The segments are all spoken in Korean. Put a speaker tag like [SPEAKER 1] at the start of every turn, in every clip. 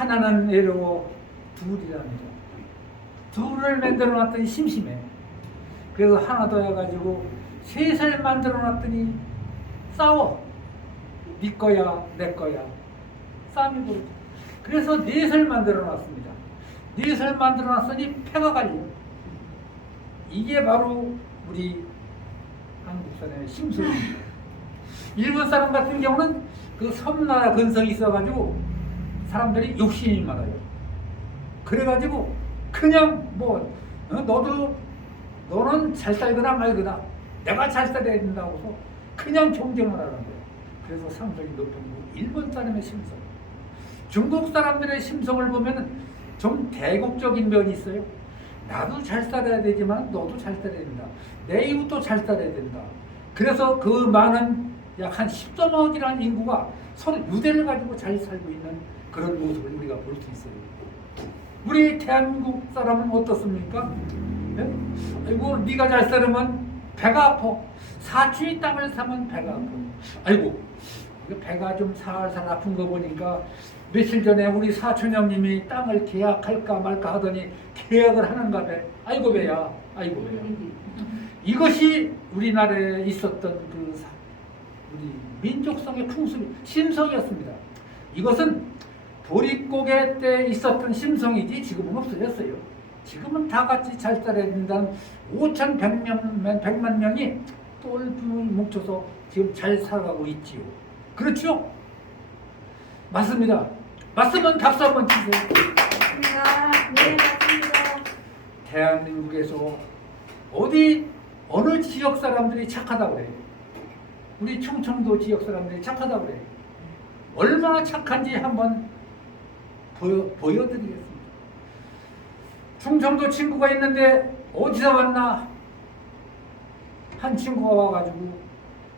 [SPEAKER 1] 하나는 외로워 둘이랍니다. 둘을 만들어 놨더니 심심해. 그래서 하나 더 해가지고 셋을 만들어 놨더니 싸워. 네 거야, 내 거야. 싸움이 벌어져. 그래서 넷을 만들어 놨습니다. 넷을 만들어 놨으니 패가 갈려. 이게 바로 우리 한국사의 심술입니다. 일본 사람 같은 경우는 그 섬나라 근성이 있어가지고 사람들이 욕심이 많아요. 그래가지고 그냥 뭐 어, 너도 너는 잘 살거나 말거나 내가 잘 살아야 된다고 해서 그냥 경쟁을 하는 거예요. 그래서 상성이 높은 거 일본 사람의 심성. 중국 사람들의 심성을 보면은 좀 대국적인 면이 있어요. 나도 잘 살아야 되지만 너도 잘 살아야 된다. 내 이웃도 잘 살아야 된다. 그래서 그 많은 약 한 10조억이라는 인구가 서로 유대를 가지고 잘 살고 있는 그런 모습을 우리가 볼 수 있어요. 우리 대한민국 사람은 어떻습니까? 예? 아이고 네가 잘 살으면 배가 아파. 사추의 땅을 사면 배가 아파. 아이고 배가 좀 살살 아픈 거 보니까 며칠 전에 우리 사촌 형님이 땅을 계약할까 말까 하더니 계약을 하는가 배. 아이고 배야. 아이고 배야. 이것이 우리나라에 있었던 그 민족성의 풍습, 심성이었습니다. 이것은 보릿고개 때 있었던 심성이지 지금은 없어졌어요. 지금은 다 같이 잘 살아야 된다는 5,100명, 100만 명이 똘똘 뭉쳐서 지금 잘 살아가고 있지요. 그렇죠? 맞습니다. 맞으면 박수 한번 치세요. 맞습니다. 네, 맞습니다. 대한민국에서 어디 어느 지역 사람들이 착하다고 그래요. 우리 충청도 지역 사람들이 착하다고 그래요. 얼마나 착한지 한번 보여, 보여드리겠습니다. 충청도 친구가 있는데 어디서 왔나? 한 친구가 와가지고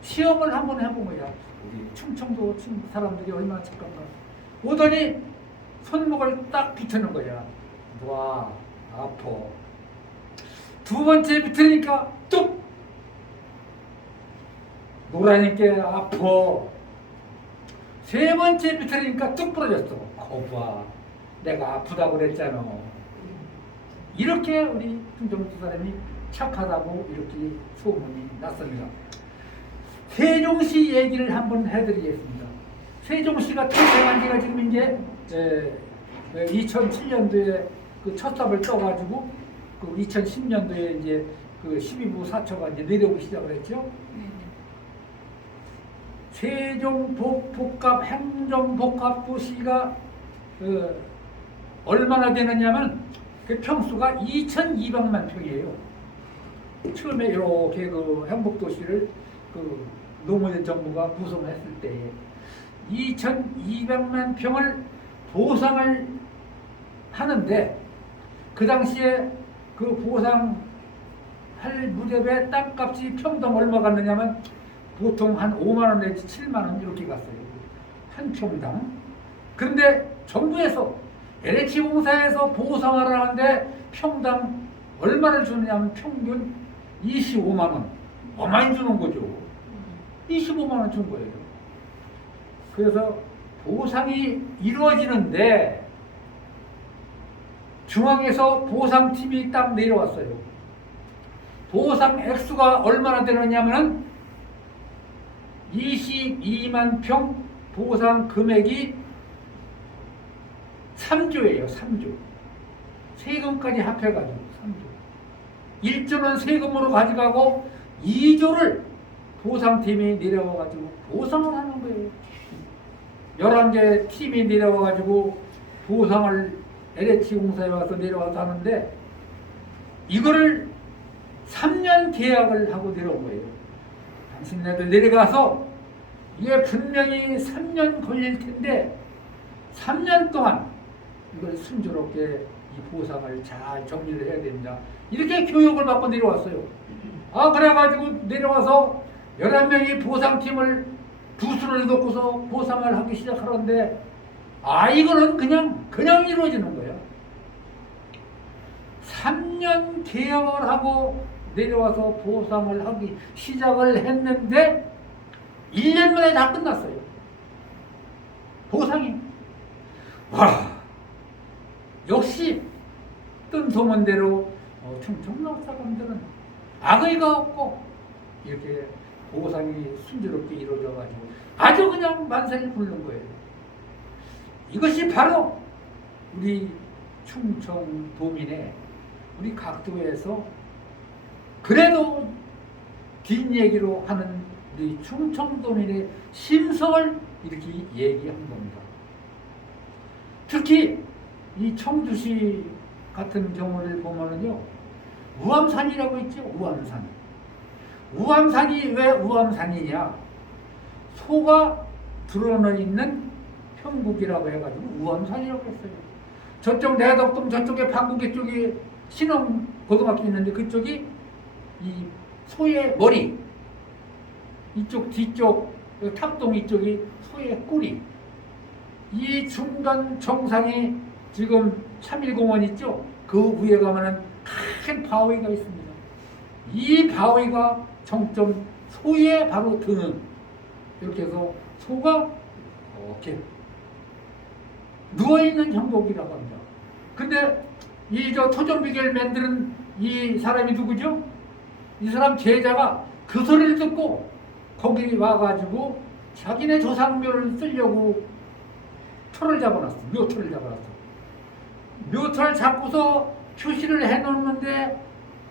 [SPEAKER 1] 시험을 한번 해본 거야. 우리 충청도 친구 사람들이 얼마나 착한가. 오더니 손목을 딱 비트는 거야. 와, 아파. 두 번째 비트니까 뚝! 노라니까 아파. 세 번째 비트니까 뚝 부러졌어. 거봐. 내가 아프다고 그랬잖아. 이렇게 우리 충청도 사람이 착하다고 이렇게 소문이 났습니다. 세종시 얘기를 한번 해드리겠습니다. 세종시가 탄생한 지가 지금 이제 2007년도에 그 첫 삽을 떠가지고 그 2010년도에 이제 그 12부 사초가 이제 내려오기 시작을 했죠. 세종 복, 복합 행정 복합부 시가 그 얼마나 되느냐면 그 평수가 2,200만 평이에요. 처음에 이렇게 그 행복도시를 그 노무현 정부가 구성했을 때에 2,200만 평을 보상을 하는데 그 당시에 그 보상할 무렵에 땅값이 평당 얼마 갔느냐면 보통 한 5만 원 내지 7만 원 이렇게 갔어요. 한 평당. 그런데 정부에서 LH 공사에서 보상을 하는데 평당 얼마를 주느냐면 평균 25만 원. 어마이 주는 거죠. 25만 원 준 거예요. 그래서 보상이 이루어지는데 중앙에서 보상팀이 딱 내려왔어요. 보상 액수가 얼마나 되느냐면은 22만 평 보상 금액이 3조예요, 3조. 세금까지 합해가지고 3조. 1조는 세금으로 가져가고 2조를 보상팀이 내려와가지고 보상을 하는 거예요. 11개 팀이 내려와가지고 보상을 LH 공사에 와서 내려와서 하는데 이거를 3년 계약을 하고 내려온 거예요. 당신네들 내려가서 이게 분명히 3년 걸릴 텐데 3년 동안 이걸 순조롭게 이 보상을 잘 정리를 해야 됩니다. 이렇게 교육을 받고 내려왔어요. 아, 그래가지고 내려와서 11명이 보상팀을 부수를 놓고서 보상을 하기 시작하는데 아, 이거는 그냥, 그냥 이루어지는 거야. 3년 개혁을 하고 내려와서 보상을 하기 시작을 했는데 1년 만에 다 끝났어요. 보상이 와 역시 뜬 소문대로 어, 충청도 사람들은 악의가 없고 이렇게 보상이 순조롭게 이루어져가지고 아주 그냥 만세를 부르는 거예요. 이것이 바로 우리 충청 도민의 우리 각도에서 그래도 뒷얘기로 하는 우리 충청도민의 심성을 이렇게 얘기한 겁니다. 특히 이 청주시 같은 경우를 보면은요, 우암산이라고 있죠, 우암산. 우암산이 왜 우암산이냐? 소가 드러나 있는 평국이라고 해가지고 우암산이라고 했어요. 저쪽 내덕동 저쪽에 방국계 쪽에 신흥 고등학교 있는데 그쪽이 이 소의 머리 이쪽 뒤쪽 그 탑동 이쪽이 소의 꼬리. 이 중간 정상이 지금 3일공원 있죠? 그 위에 가면은 큰 바위가 있습니다. 이 바위가 정점 소의 바로 등은 이렇게 해서 소가 이렇게 누워있는 형국이라고 합니다. 근데 이 저 토종비결 만드는 이 사람이 누구죠? 이 사람 제자가 그 소리를 듣고 거기 와가지고 자기네 조상묘를 쓰려고 터를 잡아놨어. 묘터를 잡아놨어. 묘터를 잡고서 표시를 해놓는데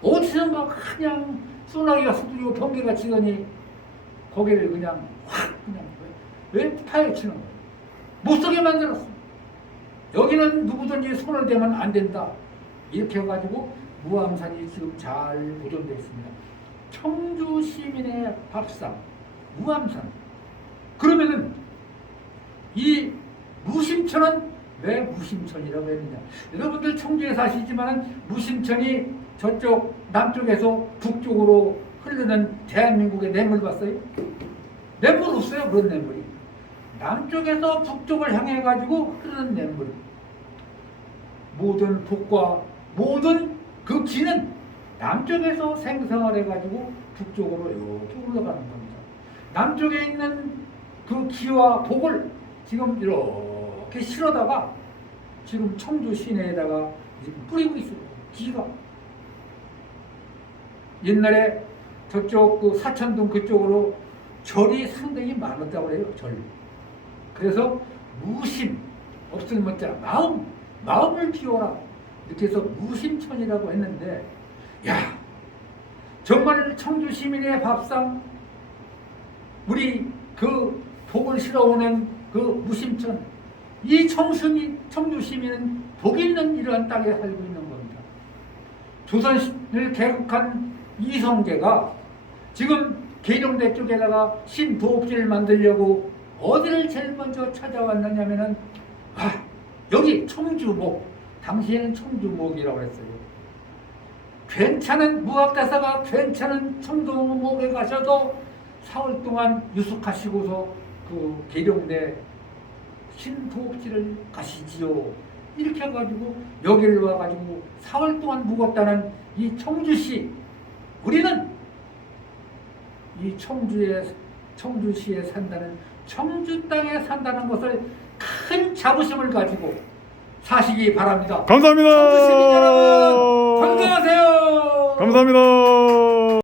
[SPEAKER 1] 어디선가 그냥 소나기가 수두리고 번개가 치더니 거기를 그냥 확 그냥 왜 파헤치는 거야. 못 쓰게 만들었어. 여기는 누구든지 손을 대면 안 된다. 이렇게 해가지고 무암산이 지금 잘 보존되어 있습니다. 청주 시민의 밥상, 무암산. 그러면은 이 무심천은 왜 무심천이라고 했느냐? 여러분들 청주에 사시지만은 무심천이 저쪽 남쪽에서 북쪽으로 흐르는 대한민국의 냇물 봤어요? 냇물 없어요, 그런 냇물이. 남쪽에서 북쪽을 향해 가지고 흐르는 냇물. 모든 북과 모든 그 기는 남쪽에서 생성을 해가지고 북쪽으로 이렇게 올라가는 겁니다. 남쪽에 있는 그 기와 복을 지금 이렇게 실어다가 지금 청주 시내에다가 지금 뿌리고 있어요. 기가. 옛날에 저쪽 그 사천동 그쪽으로 절이 상당히 많았다고 그래요. 절. 그래서 무심 없을 못자 마음 마음을 키워라 이렇게 해서 무심천이라고 했는데 야 정말 청주 시민의 밥상 우리 그 복을 실어오는 그 무심천 이 청순이 청주 시민은 복 있는 이러한 땅에 살고 있는 겁니다. 조선을 개국한 이성계가 지금 계룡대 쪽에다가 신도읍지를 만들려고 어디를 제일 먼저 찾아왔느냐면은 아 여기 청주목 당시에는 청주목이라고 했어요. 괜찮은 무학대사가 괜찮은 청주목에 가셔도 사흘 동안 유숙하시고서 그 계룡대 신도읍지를 가시지요. 이렇게 해가지고 여기를 와가지고 사흘 동안 묵었다는 이 청주시 우리는 이 청주에 청주시에 산다는 청주 땅에 산다는 것을 큰 자부심을 가지고 사시기 바랍니다.
[SPEAKER 2] 감사합니다. 청주 시민
[SPEAKER 1] 여러분 건강하세요.
[SPEAKER 2] 감사합니다.